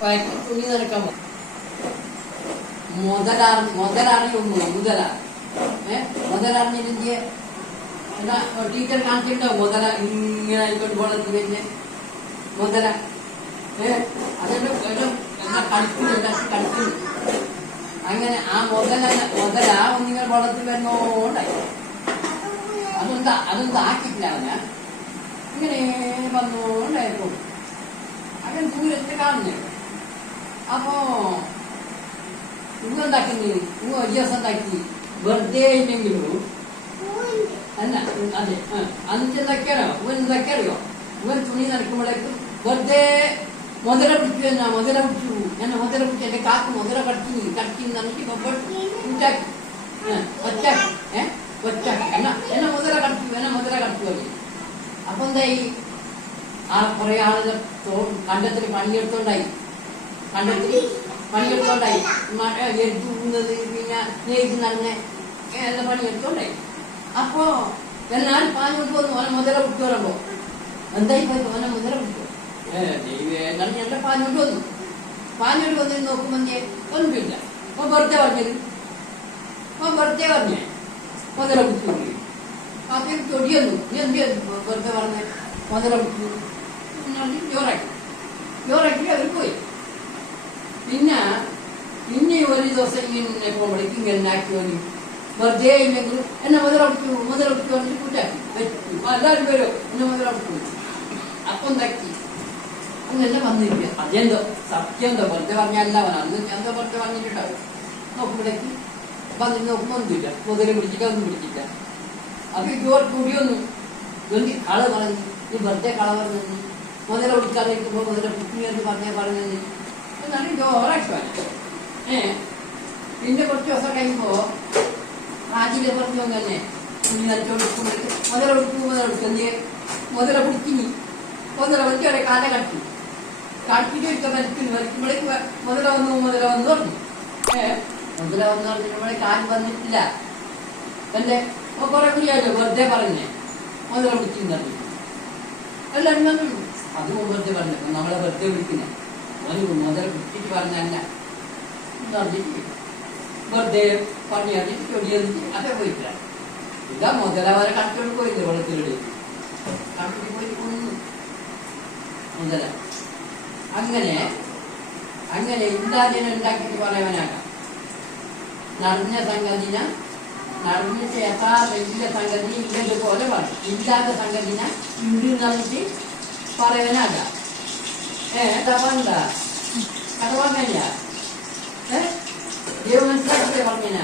തുണി നനക്കാൻ മുതലറിയൊന്നുമില്ല മുതലറിഞ്ഞിരുന്ന എന്നാ ടീച്ചർ കാണിച്ചിട്ടുണ്ടാവും മുതല ഇങ്ങനെ ആയിക്കൊണ്ട് വളർത്തി വരുന്ന മുതല അതെല്ലാം എന്നാ കളിക്കുന്നു അങ്ങനെ ആ മുതല ഒന്നിങ്ങനെ വളർത്തി വരുന്നോണ്ടായി അതൊന്നും ആക്കിയിട്ടില്ല അവന് ഇങ്ങനെ വന്നോണ്ടായിരുന്നു അങ്ങനെ ദൂരത്തെ കാണുന്നു. അപ്പോ ഉണ്ടാക്കുന്നത് ഒരു ദിവസം ഉണ്ടാക്കി വെറുതെ ഇല്ലെങ്കിലും അല്ല അതെ അഞ്ചെന്തൊക്കെയാണോ ഇവൻ തുണി നനക്കുമ്പോഴേക്കും വെറുതെ മുതല പിടിച്ചു എന്നാ മുതല പിടിച്ചു എന്നെ മുതല പിടിച്ചു എന്റെ കാക്ക് മുതല കടക്കി നനക്കി ഒറ്റാക്കി എന്നെ മുതല കടച്ചു അപ്പൊ എന്തായി ആ കുറെ ആളുകൾ കണ്ടത്തിൽ പണിയെടുത്തോണ്ടായി മഴ എഴുതുന്നത് പിന്നെ നെയ്ത് നടന്ന് എല്ലാ പണിയെടുത്തോണ്ടായി. അപ്പോ എല്ലാരും പാഞ്ഞോട്ട് വന്നു ഓനെ മുതല വിട്ടു വരുമ്പോ എന്തായി പോയി ഓനെ മുതല വിട്ടു എന്റെ പാഞ്ഞോട്ട് വന്നു നോക്കുമ്പോ ഒന്നുമില്ല. അപ്പൊ വെറുതെ പറഞ്ഞേ മുതല വിട്ടു അപ്പൊ തൊടിയൊന്നു നീ എന്ത് വെറുതെ പറഞ്ഞ മുതല വിട്ടു ജോറാക്കി അവർ പോയി. പിന്നെ ഒരു ദിവസം ഇങ്ങനെ പോകുമ്പോഴേക്കും ഇങ്ങനെ ആക്കി വന്നു വെറുതെ ഇല്ലെങ്കിലും എന്നെ മുതലടിച്ചു പറഞ്ഞിട്ട് കൂട്ടാക്കി എല്ലാവരും പേരോ എന്നെ മുതലടിച്ചു. അപ്പൊ എന്താക്കി അങ്ങനെ വന്നിരിക്കുക അതെന്തോ സത്യം എന്തോ വെറുതെ പറഞ്ഞല്ല അവൻ അന്ന് എന്തോ വെറുതെ പറഞ്ഞിട്ടുണ്ടാവും. നോക്കുമ്പോഴേക്ക് വന്നിട്ട് നോക്കുമ്പോ ഒന്നുമില്ല മുതല് പിടിച്ചില്ല. അപ്പൊ ഇവർ കൂടിയൊന്നും കള പറഞ്ഞു ഈ വെറുതെ കള പറഞ്ഞു മുതല പിടിക്കാതെ ഇരിക്കുമ്പോ മുതല പിടിക്കുന്നു പറഞ്ഞത് എന്നാണ് ജോറാക്കിയാണ്. പിന്നെ കുറച്ച് ദിവസം കഴിയുമ്പോ റാജിയിലെ പറഞ്ഞു തന്നെ തുണി നനച്ചോണ്ടിരിക്കുമ്പോഴേക്ക് മുതല പിടിക്കുന്നു മുതല വെച്ചോടെ കാല കടത്തിട്ട് വെച്ച വരയ്ക്കുമ്പോഴേക്ക് മുതല വന്നു പറഞ്ഞു. മുതല വന്നു പറഞ്ഞിട്ടുമ്പോഴേ കാല് വന്നിട്ടില്ല. എന്റെ കുറെ കുടിയാലോ വെറുതെ പറഞ്ഞേ മുതല പിടിക്കുന്നു എല്ലാം അതും വെറുതെ പറഞ്ഞു നമ്മളെ വെറുതെ വിളിക്കുന്നേ മുതൽ പിടിച്ചിട്ട് പറഞ്ഞല്ല വെറുതെ പറഞ്ഞു ചൊടിയെന്നിട്ട് അതേ പോയിട്ടില്ല. ഇതാ മുതല വരെ കടത്തോട് പോയില്ലേ വെള്ളത്തിലൂടെ കടത്തിൽ പോയി കൊന്നു മുതല. അങ്ങനെ ഇല്ലാതിനെ ഉണ്ടാക്കിയിട്ട് പറയാനാകാം. നടന്ന സംഗതിന നടന്നിട്ട് എത്ര വലിയ സംഗതി ഇല്ലതുപോലെ പറയും. ഇല്ലാത്ത സംഗതിന ഉണ്ട് എന്നിട്ട് പറയാനാകാം. പറഞ്ഞ കഥ പറഞ്ഞ ദൈവം മനസ്സിലാക്കിട്ടേ പറഞ്ഞ